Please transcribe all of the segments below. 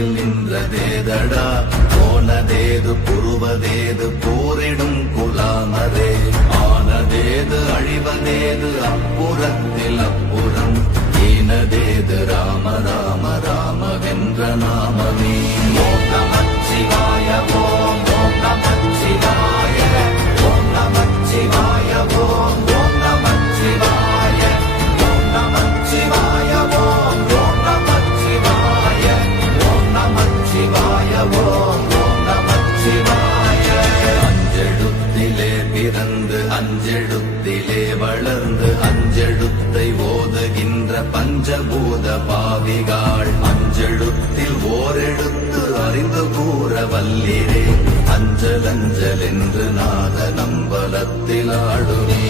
நடுவில் நின்றதேதடா? போனதேது புருவதேது போரிடும் குலாமரே. ஆனதேது அழிவதேது அப்புறத்தில் அப்புறம் ஓரெழுத்து கூற வல்லிரே அஞ்சல் அஞ்சல் என்று நாத நம்பலத்தில் ஆடுவே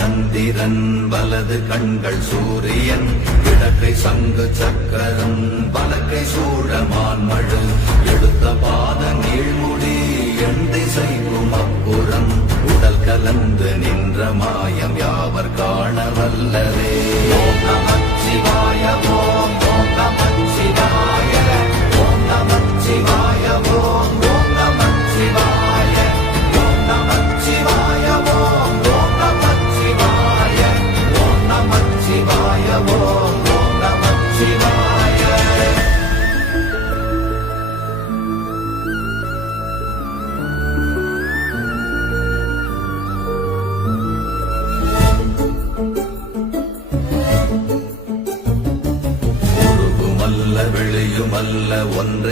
சந்திரன் வலது கண்கள் சூரியன் இடக்கை சங்கு சக்கரம் வலக்கை சூழமான் மழு. எடுத்த பாத நீழ்முடி எண் திசைக்கும் அப்புறம் உடல் கலந்து நின்ற மாயம் யாவர் காண வல்லரே? ஓம்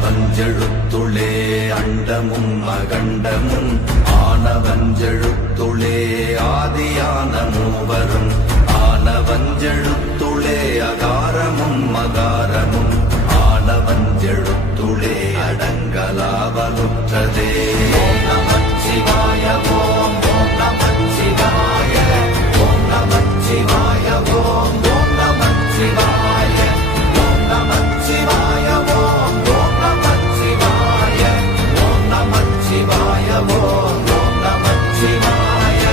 ஆனவஞ்செழுத்துளே அண்டமும் அகண்டமும் ஆனவஞ்செழுத்துளே ஆதியான மூவரும். நமோ நமச்சிவாய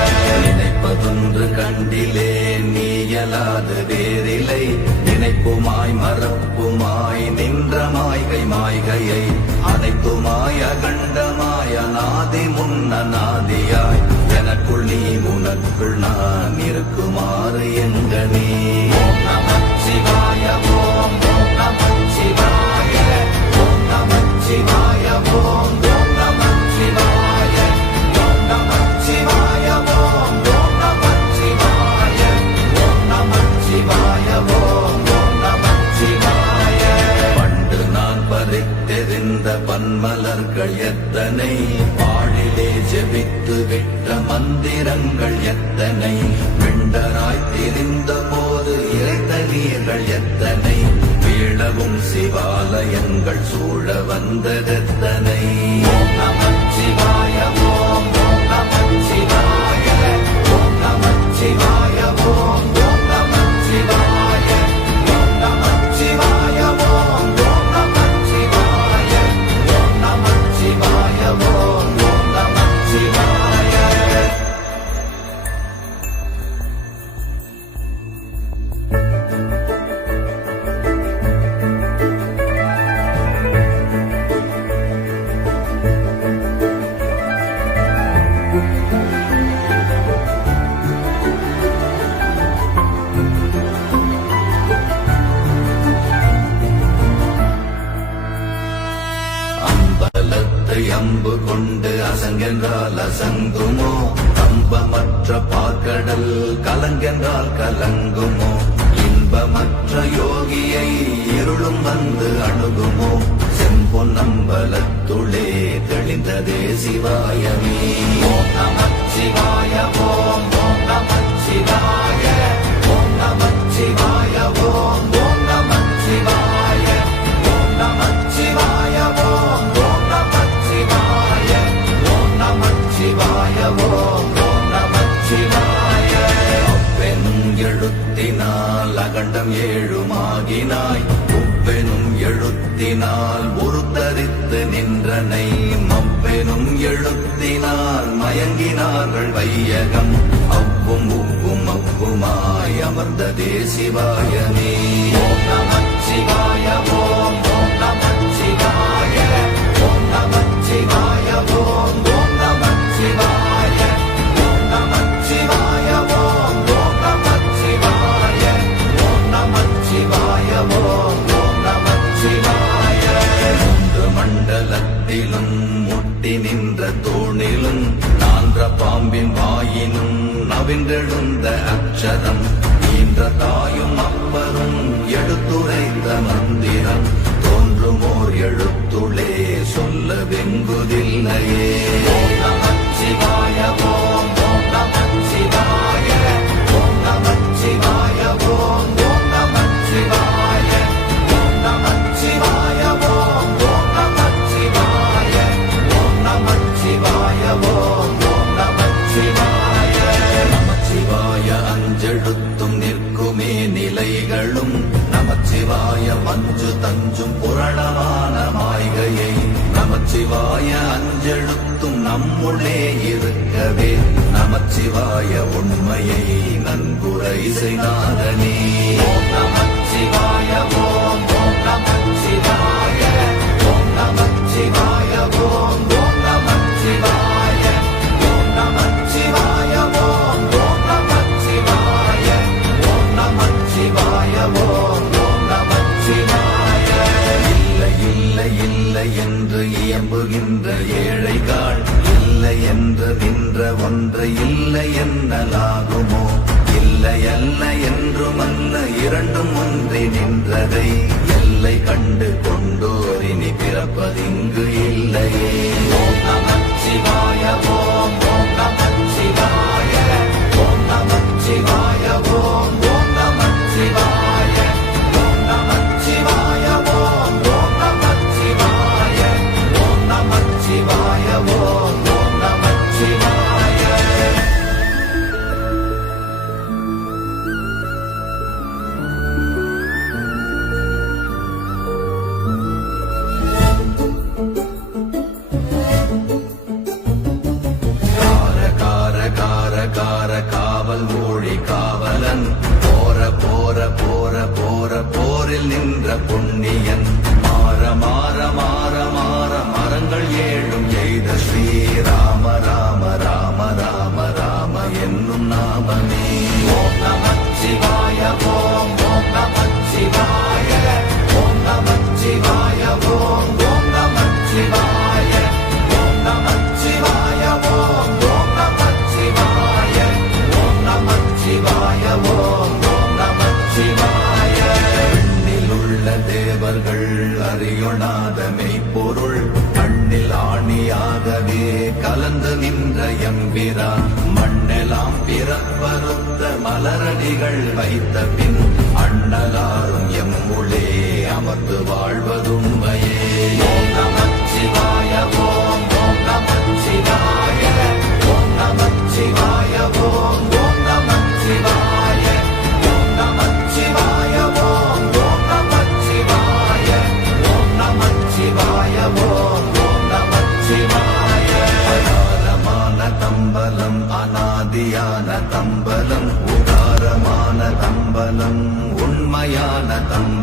நினைப்பதொன்று கண்டிலே நீயலாது வேறிலை. நினைப்புமாய் மறப்புமாய் நின்ற மாய்கை மாய்கையை. அனைத்துமாய் அகண்டமாய் அநாதி முன்ன நாதியாய் எனக்குள் நீ உனக்குள் நான் இருக்குமாறு எங்க நீ. இறைத்த எத்தனை? வீழவும் சிவாலயங்கள் சூழ வந்ததெத்தனை? ஓம் அசங்கென்றால் அசங்குமோ? கம்பமற்ற பார்க்கடல் கலங்கென்றால் கலங்குமோ? இன்பமற்ற யோகியை இருளும் வந்து அணுகுமோ? செம்பொன் செம்பொன்னம்பலத்துளே தெளிந்ததே சிவாயமே. ஓம் நமச்சிவாய ஓம் ஓம் நமச்சிவாய ஓம் நமச்சிவாய ஓம் ஓம். அமர்ந்ததே ஓம் நமச்சிவாய ஓம் ஓம் நமச்சிவாய ஓம் நமச்சிவாய ஓம் ஓம் நமச்சிவாய ஓம் நமச்சிவாய ஓம் ஓம் நமச்சிவாய ஓம் நமச்சிவாய ஓம் ஓம் நமச்சிவாய மூன்று மண்டலத்திலும் முட்டி நின்ற தூணிலும் நான்ற பாம்பின் வாயினும் நவின்றெழுந்த அக்ஷரம். ஈன்ற தாயும் அப்பரும் எடுத்துரைத்த மந்திரம் தோன்றுமோர் எழுத்துளே சொல்ல வெங்குதில்லையே ஓம் நமச்சிவாய ஓம் நமச்சிவாய ஓம் நமச்சிவாய ஓம் நமச்சிவாய ஓம் நமச்சிவாய ஓம் நமச்சிவாய ஓம் நமச்சிவாய. ஓம் தஞ்சும் புரளமான மாய்கையை நமச்சிவாய அஞ்செழுத்தும் நம்முள்ளே இருக்கவே. நமச்சிவாய உண்மையை நன்குரை செய்தாதனே ஓம் நமச்சிவாய இரண்டும் ஒன்றி நின்றதை எல்லை கண்டு கொண்டோரினி பிறப்பதிங்கு இல்லையே. ஓம் நமச்சிவாய ஓம். அண்ணாதமை பொருள் மண்ணில் ஆணியாகவே கலந்து நின்ற எம்பிரா மண்ணெலாம் பிறப்பருத்த மலரடிகள் வைத்த பின் அண்ணலாரும் எம்முளே அமர்ந்து வாழ்வு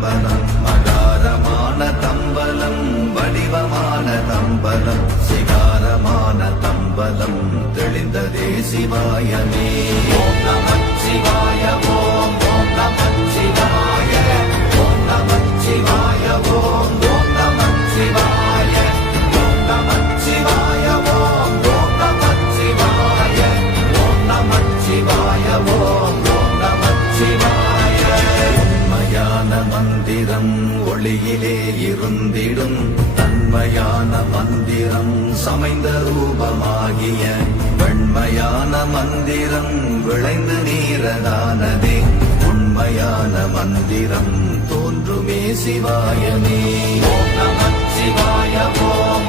தம்பலம் மடாரமான தம்பலம் வடிவமான தம்பலம் சிகாரமான தம்பலம் தெளிந்ததே சிவாயமே. ரூபமாகிய வெண்மையான மந்திரம் விளைந்து நீரதானதே. உண்மையான மந்திரம் தோன்றுமே சிவாயமே சிவாய ஓம்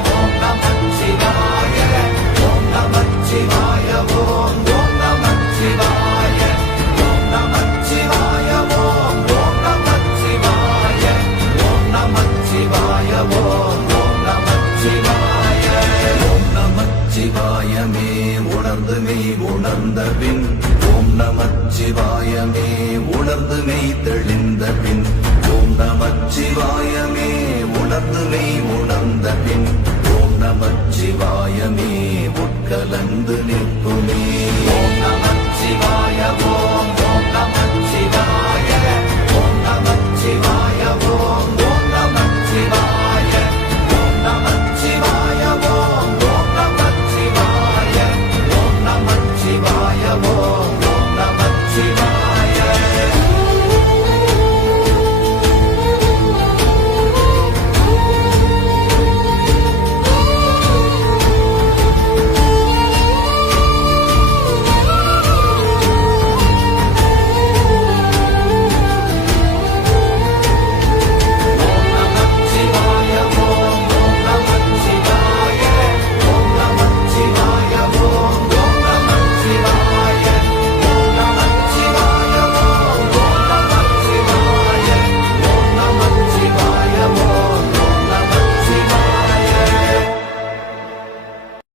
சிவாய ஓம் சிவாய ஓம் சிவாய.